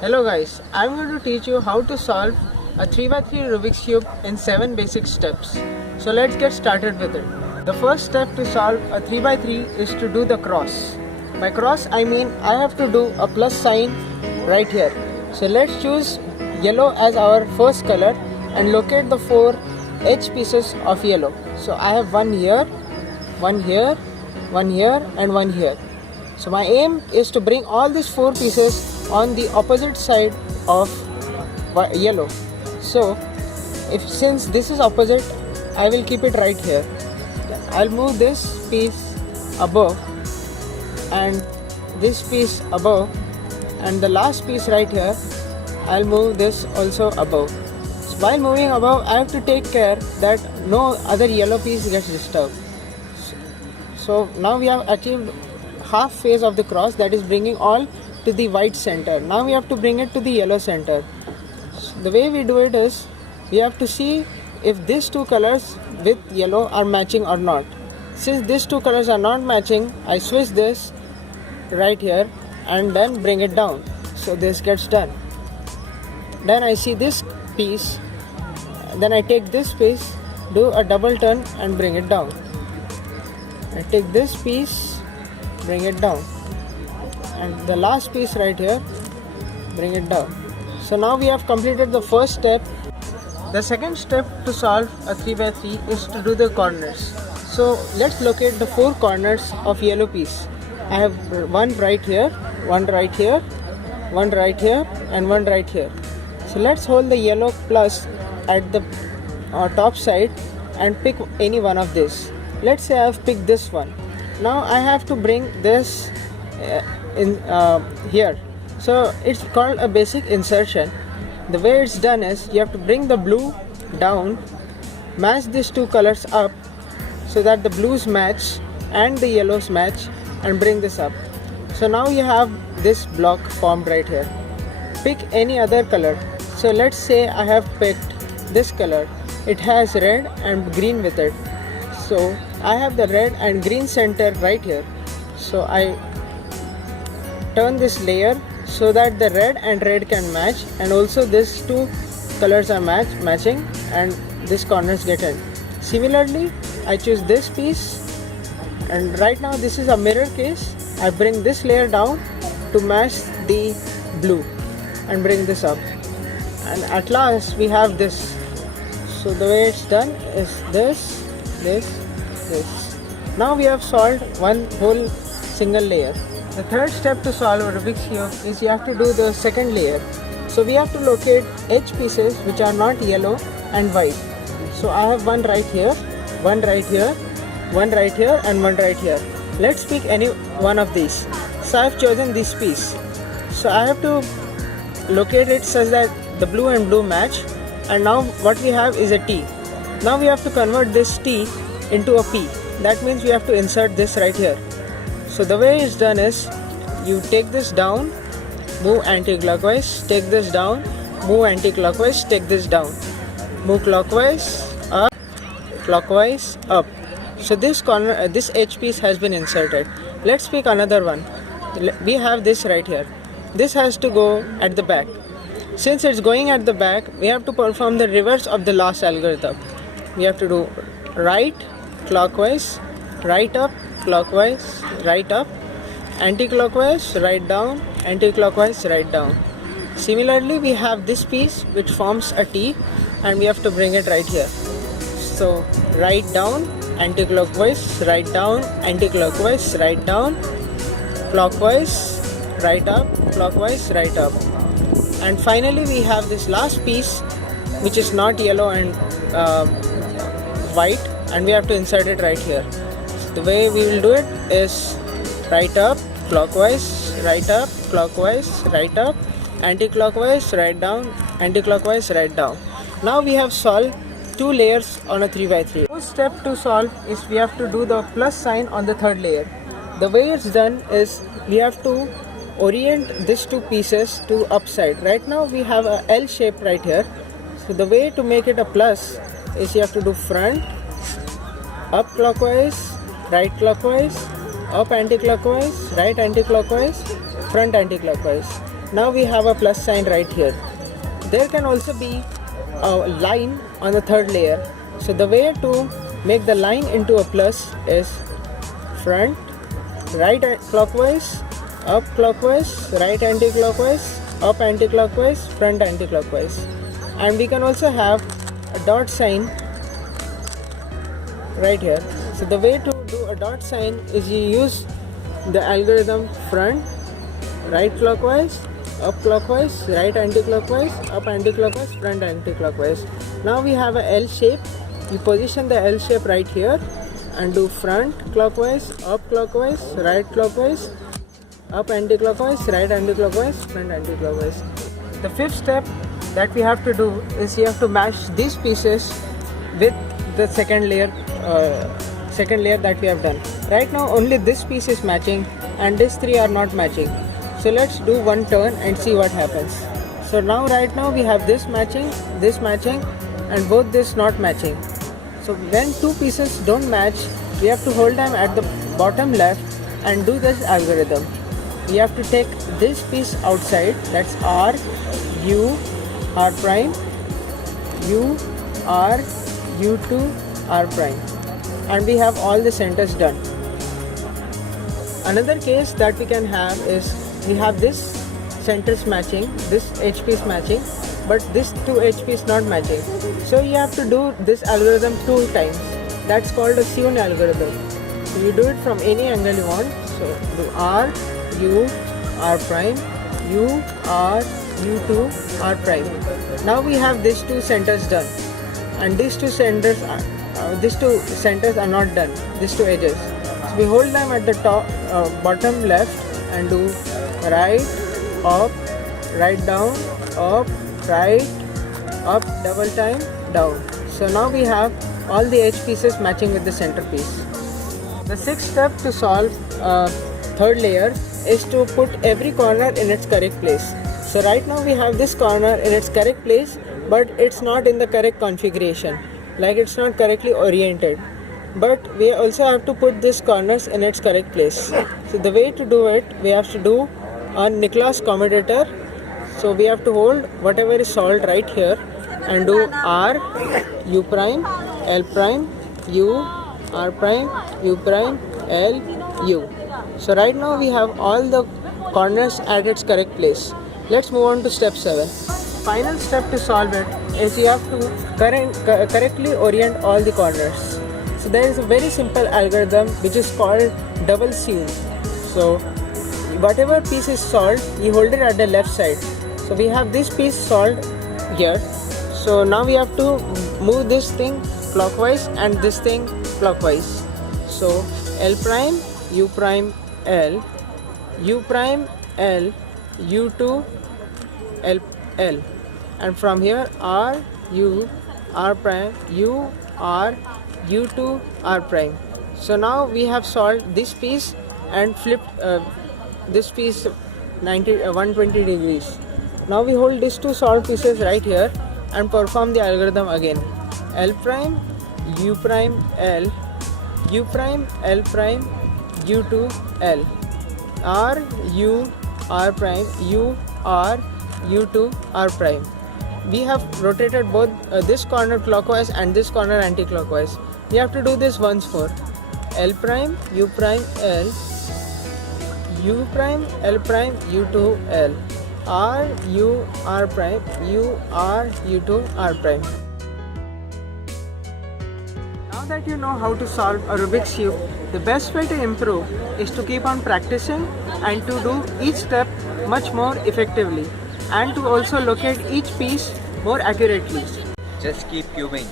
Hello guys, I'm going to teach you how to solve a 3x3 Rubik's Cube in 7 basic steps. So let's get started with it. The first step to solve a 3x3 is to do the cross. By cross I mean I have to do a plus sign right here. So let's choose yellow as our first color and locate the 4 edge pieces of yellow. So I have one here, one here, one here and one here. So my aim is to bring all these 4 pieces on the opposite side of yellow. So since this is opposite, I will keep it right here. I'll move this piece above and this piece above, and the last piece right here I'll move this also above. So while moving above, I have to take care that no other yellow piece gets disturbed. So now we have achieved half phase of the cross, that is bringing all to the white center. Now we have to bring it to the yellow center. So the way we do it is we have to see if these two colors with yellow are matching or not. Since these two colors are not matching, I switch this right here and then bring it down. So this gets done. Then I see this piece, then I take this piece, do a double turn and bring it down. I take this piece, bring it down, and the last piece right here, bring it down. So now we have completed the first step. The second step to solve a 3x3 is to do the corners. So let's locate the 4 corners of yellow piece. I have one right here, one right here, one right here and one right here. So let's hold the yellow plus at the top side and pick any one of these. Let's say I have picked this one. Now I have to bring this in here. So it's called a basic insertion. The way it's done is you have to bring the blue down, match these two colors up so that the blues match and the yellows match, and bring this up. So now you have this block formed right here. Pick any other color. So let's say I have picked this color. It has red and green with it. So I have the red and green center right here. So I turn this layer so that the red and red can match, and also these two colors are matching and this corners get in. Similarly, I choose this piece, and right now this is a mirror case. I bring this layer down to match the blue and bring this up, and at last we have this. So the way it's done is this. Now we have solved one whole single layer. The third step to solve a Rubik's Cube is you have to do the second layer. So we have to locate edge pieces which are not yellow and white. So I have one right here, one right here, one right here and one right here. Let's pick any one of these. So I have chosen this piece. So I have to locate it such that the blue and blue match, and now what we have is a T. Now we have to convert this T into a P. That means we have to insert this right here. So the way it's done is you take this down, move anti-clockwise, take this down, move anti-clockwise, take this down, move clockwise, up. So this corner, this edge piece has been inserted. Let's pick another one. We have this right here. This has to go at the back. Since it's going at the back, we have to perform the reverse of the last algorithm. We have to do right, clockwise, right up, clockwise, right up, anti-clockwise, right down, anti-clockwise, right down. Similarly, we have this piece which forms a T, and we have to bring it right here. So right down, anti-clockwise, right down, anti-clockwise, right down, clockwise, right up, clockwise, right up. And finally we have this last piece which is not yellow and white, and we have to insert it right here. So the way we will do it is right up, clockwise, right up, clockwise, right up, anti-clockwise, right down, anti-clockwise, right down. Now we have solved 2 layers on a 3x3. First step to solve is we have to do the plus sign on the third layer. The way it's done is we have to orient these 2 pieces to upside. Right now we have a L shape right here. So the way to make it a plus is you have to do front, up clockwise, right clockwise, up anti-clockwise, right anti-clockwise, front anti-clockwise. Now we have a plus sign right here. There can also be a line on the third layer. So the way to make the line into a plus is front, right clockwise, up clockwise, right anti-clockwise, up anti-clockwise, front anti-clockwise. And we can also have a dot sign right here. So the way to do a dot sign is you use the algorithm front, right clockwise, up clockwise, right anti-clockwise, up anti-clockwise, front anti-clockwise. Now we have a L shape. You position the L shape right here and do front clockwise, up clockwise, right clockwise, up anti-clockwise, right anti-clockwise, front anti-clockwise. The fifth step that we have to do is you have to match these pieces with the second layer that we have done. Right now only this piece is matching and these three are not matching. So let's do one turn and see what happens. So right now we have this matching, and both this not matching. So when two pieces don't match, we have to hold them at the bottom left and do this algorithm. We have to take this piece outside, that's R, U, R prime, U, R, U2, R prime, and we have all the centers done. Another case that we can have is we have this centers matching, this HP is matching, but this 2HP is not matching. So you have to do this algorithm 2 times. That's called a Sewn algorithm. So you do it from any angle you want. So do R, U, R prime, U, R, U2, R prime. Now we have these two centers done, and these two centers are not done. These two edges. So we hold them at the top, bottom left, and do right, up, right down, up, right, up, double time, down. So now we have all the edge pieces matching with the center piece. The sixth step to solve third layer is to put every corner in its correct place. So right now we have this corner in its correct place, but it's not in the correct configuration, like it's not correctly oriented. But we also have to put these corners in its correct place. So the way to do it, we have to do on Nicholas commutator. So we have to hold whatever is solved right here and do R, U prime, L prime, U, R prime, U prime, L, U. So right now we have all the corners at its correct place. Let's move on to step 7. Final step to solve it is you have to correctly orient all the corners. So there is a very simple algorithm which is called double sewn. So whatever piece is solved, you hold it at the left side. So we have this piece solved here. So now we have to move this thing clockwise and this thing clockwise. So L prime, U prime, L, U prime, L, U2, L, L, and from here R, U, R prime, U, R, U2, R prime. So now we have solved this piece and flipped this piece 120 degrees. Now we hold these two solved pieces right here and perform the algorithm again. L prime, U prime, L, U prime, L prime, U2, L, R, U, R prime, U, R, U2, R prime. We have rotated both this corner clockwise and this corner anti-clockwise. We have to do this once more. L prime, U prime, L, U prime, L prime, U2, L, R, U, R prime, U, R, U2, R prime. Now that you know how to solve a Rubik's Cube, the best way to improve is to keep on practicing and to do each step much more effectively, and to also locate each piece more accurately. Just keep cubing.